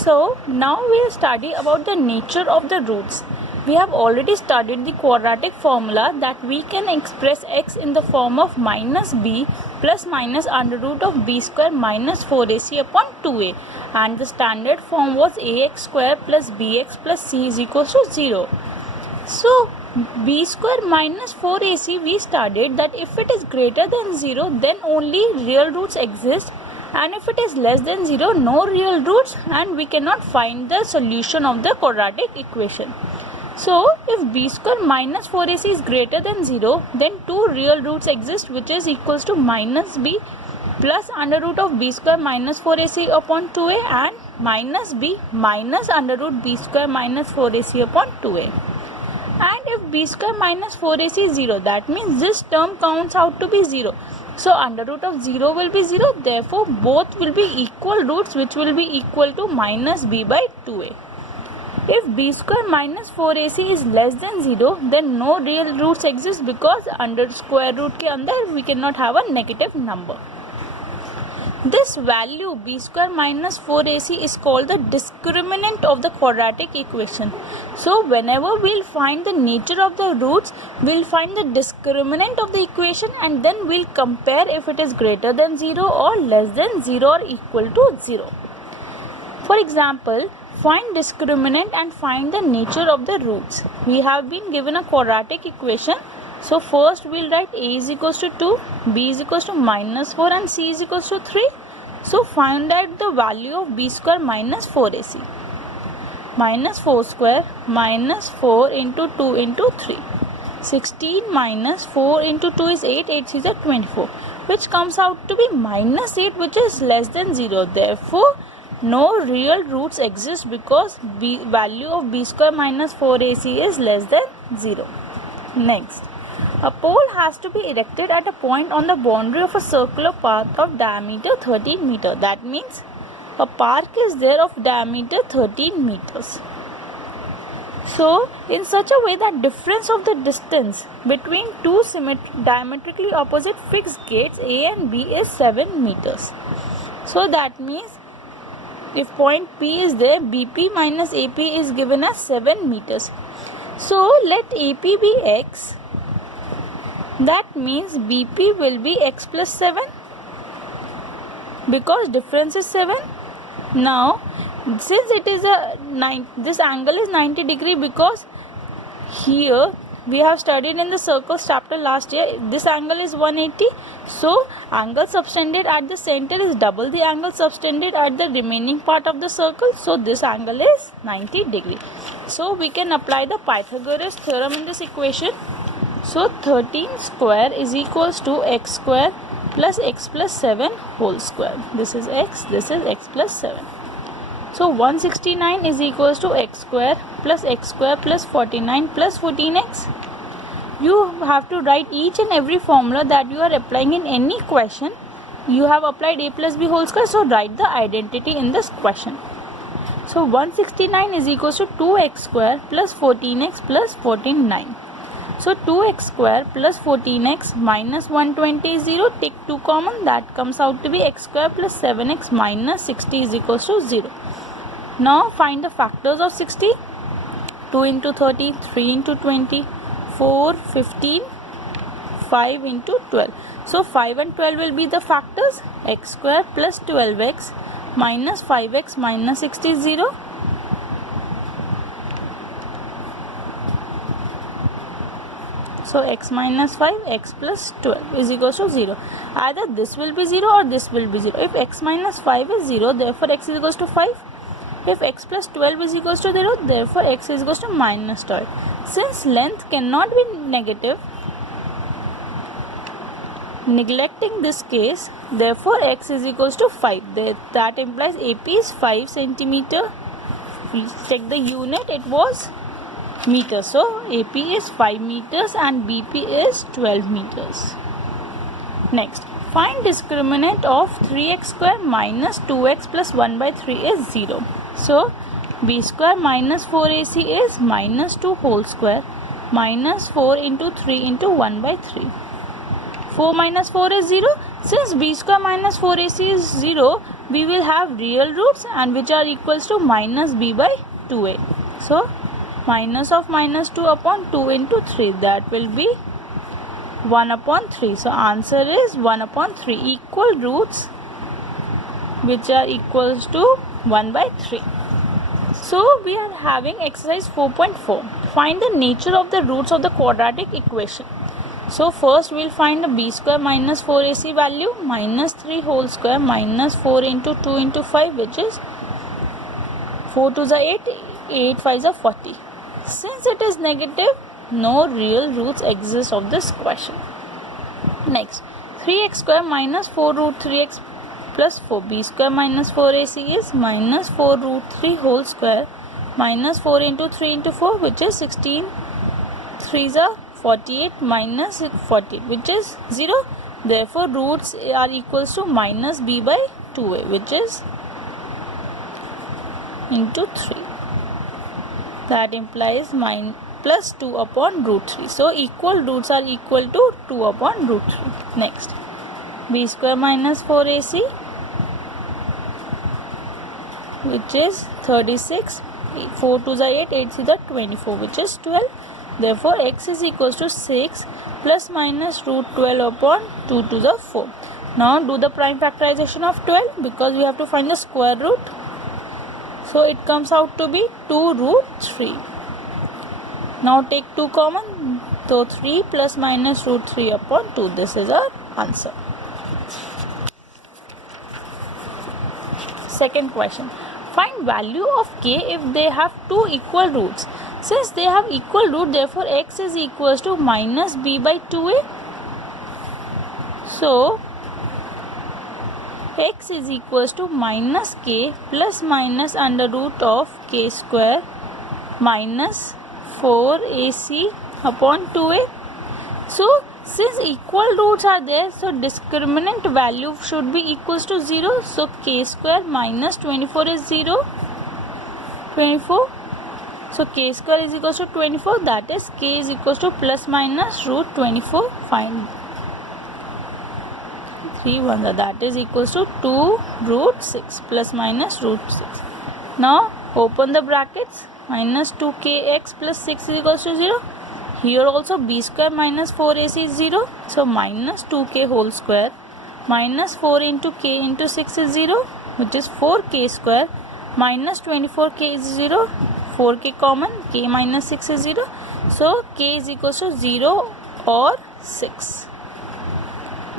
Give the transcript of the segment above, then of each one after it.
So now we will study about the nature of the roots. We have already studied the quadratic formula that we can express x in the form of minus b plus minus under root of b square minus 4ac upon 2a, and the standard form was ax square plus bx plus c is equals to 0. So b square minus 4ac, we studied that if it is greater than 0 then only real roots exist, and if it is less than 0 no real roots, and we cannot find the solution of the quadratic equation. So if b square minus 4ac is greater than 0, then two real roots exist, which is equals to minus b plus under root of b square minus 4ac upon 2a and minus b minus under root b square minus 4ac upon 2a. And if b square minus 4ac is 0, that means this term counts out to be 0. So under root of 0 will be 0, therefore both will be equal roots, which will be equal to minus b by 2a. If b square minus 4ac is less than 0, then no real roots exist, because under square root के अंदर we cannot have a negative number. This value b square minus 4ac is called the discriminant of the quadratic equation. So whenever we'll find the nature of the roots, we'll find the discriminant of the equation and then we'll compare if it is greater than 0 or less than 0 or equal to 0. For example, find discriminant and find the nature of the roots. We have been given a quadratic equation. So first we'll write a is equals to 2, b is equals to minus 4 and c is equals to 3. So find out the value of b square minus 4ac. Minus 4 square minus 4 into 2 into 3. 16 minus 4 into 2 is 8, 8 is a 24, which comes out to be minus 8, which is less than 0. Therefore no real roots exist, because value of b square minus 4ac is less than 0. Next, a pole has to be erected at a point on the boundary of a circular path of diameter 13 meters. That means a park is there of diameter 13 meters. So in such a way that difference of the distance between two diametrically opposite fixed gates A and B is 7 meters. So that means if point P is there, BP minus AP is given as 7 meters. So let AP be x. That means BP will be x plus 7, because difference is 7. Now since it is this angle is 90 degree, because here we have studied in the circles chapter last year, this angle is 180. So angle subtended at the center is double the angle subtended at the remaining part of the circle. So this angle is 90 degree. So we can apply the Pythagoras theorem in this equation. So 13 square is equals to x square plus x plus 7 whole square. This is x plus 7. So 169 is equals to x square plus 49 plus 14x. You have to write each and every formula that you are applying in any question. You have applied a plus b whole square, so write the identity in this question. So 169 is equals to 2x square plus 14x plus 49. So 2x square plus 14x minus 120 is 0. Take 2 common, that comes out to be x square plus 7x minus 60 is equals to 0. Now find the factors of 60. 2 into 30, 3 into 20, 4, 15, 5 into 12. So 5 and 12 will be the factors. X square plus 12x minus 5x minus 60 is 0. So x minus 5, x plus 12 is equals to 0. Either this will be 0 or this will be 0. If x minus 5 is 0, therefore x is equals to 5. If x plus 12 is equals to 0, therefore x is equals to minus 12. Since length cannot be negative, neglecting this case, therefore x is equals to 5. That implies AP is 5 centimeter. Please check the unit, it was meters. So AP is 5 meters and BP is 12 meters. Next, find discriminant of 3x square minus 2x plus 1 by 3 is 0. So b square minus 4ac is minus 2 whole square minus 4 into 3 into 1 by 3. 4 minus 4 is 0. Since b square minus 4ac is 0, we will have real roots and which are equals to minus b by 2a. So minus of minus 2 upon 2 into 3, that will be 1 upon 3. So answer is 1 upon 3. Equal roots which are equals to 1 by 3. So we are having exercise 4.4. Find the nature of the roots of the quadratic equation. So first we will find the b square minus 4ac value, minus 3 whole square minus 4 into 2 into 5, which is 4 2 is 8, 8 5 is 40. Since it is negative, no real roots exist of this question. Next, 3x square minus 4 root 3x plus 4. B square minus 4ac is minus 4 root 3 whole square minus 4 into 3 into 4, which is 16 3s are 48 minus 40, which is 0. Therefore roots are equals to minus b by 2a, which is into 3. That implies plus 2 upon root 3. So equal roots are equal to 2 upon root 3. Next, b square minus 4ac, which is 36, 4 2 is 8, 8 3 is 24, which is 12. Therefore x is equals to 6 plus minus root 12 upon 2 to the 4. Now do the prime factorization of 12 because we have to find the square root. So it comes out to be 2 root 3. Now take 2 common. So 3 plus minus root 3 upon 2. This is our answer. Second question. Find value of k if they have two equal roots. Since they have equal root, therefore x is equals to minus b by 2a. So x is equals to minus k plus minus under root of k square minus 4ac upon 2a. So since equal roots are there, so discriminant value should be equals to 0. So k square minus 24 is 0. 24. So k square is equals to 24. That is k is equals to plus minus root 24. Find 3 1. That is equals to 2 root 6 plus minus root 6. Now open the brackets. Minus 2kx plus 6 is equals to 0. Here also b square minus 4ac is 0. So minus 2k whole square minus 4 into k into 6 is 0, which is 4k square minus 24k is 0. 4k common, k minus 6 is 0. So k is equals to 0 or 6.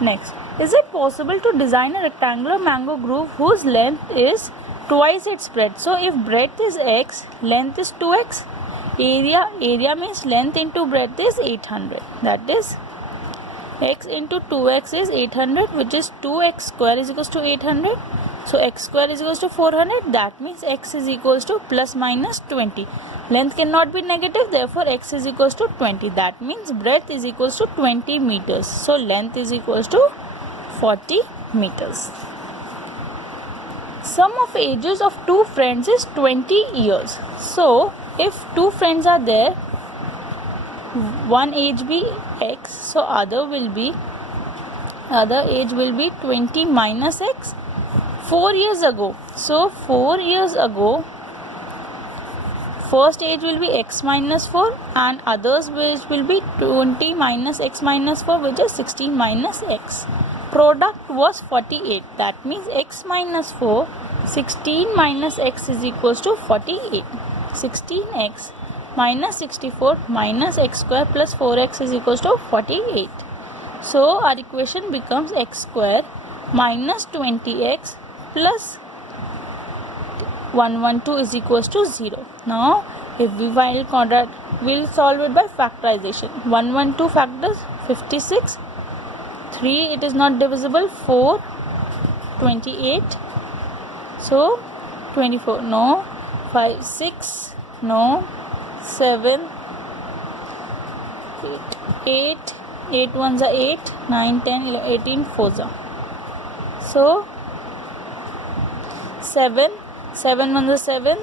Next, is it possible to design a rectangular mango groove whose length is twice its breadth? So if breadth is x, length is 2x. Area means length into breadth is 800. That is x into 2x is 800, which is 2x square is equals to 800. So x square is equals to 400. That means x is equals to plus minus 20. Length cannot be negative, therefore x is equals to 20. That means breadth is equals to 20 meters. So length is equals to 40 meters. Sum of ages of two friends is 20 years. So if two friends are there, one age be x, so other age will be 20 minus x. 4 years ago, so 4 years ago, first age will be x minus 4 and others age will be 20 minus x minus 4, which is 16 minus x. Product was 48. That means x minus 4, 16 minus x is equals to 48. 16x minus 64 minus x square plus 4x is equals to 48. So our equation becomes x square minus 20x plus 112 is equals to 0. Now if we find quadrant, we'll solve it by factorization. 112 factors 56. 3 it is not divisible. 4 28. So 24 no. 5 6 no. 7 8 8 ones are 8 9 10 11 18 4s are. So 7 ones are 7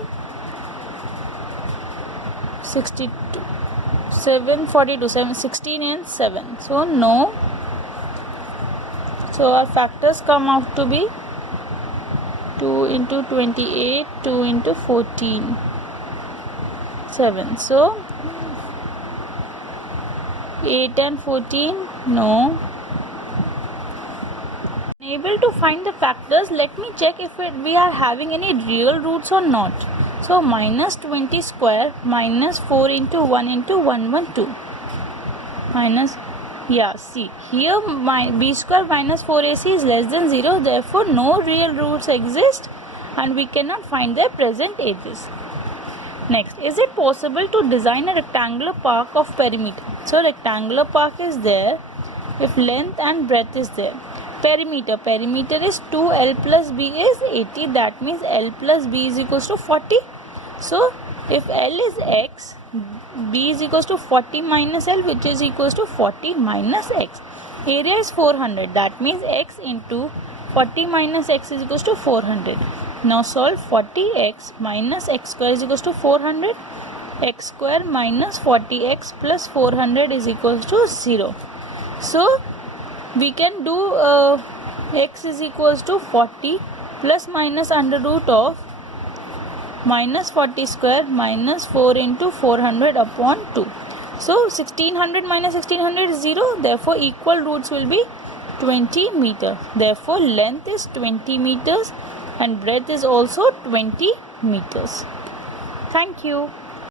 62 7 42 7 16 and 7. So no. So our factors come out to be 2 into 28, 2 into 14, 7. So 8 and 14, no. Unable to find the factors. Let me check if we are having any real roots or not. So minus 20 square minus 4 into 1 into 112 minus, yeah, see here b square minus 4ac is less than 0, therefore no real roots exist and we cannot find their present ages. Next, is it possible to design a rectangular park of perimeter? So rectangular park is there if length and breadth is there. Perimeter is 2l plus b is 80, that means l plus b is equals to 40. So if l is x, b is equals to 40 minus l, which is equals to 40 minus x. Area is 400, that means x into 40 minus x is equals to 400. Now solve 40x minus x square is equals to 400. X square minus 40x plus 400 is equals to 0. So we can do x is equals to 40 plus minus under root of minus 40 square minus 4 into 400 upon 2. So 1600 minus 1600 is 0. Therefore equal roots will be 20 meters. Therefore length is 20 meters and breadth is also 20 meters. Thank you.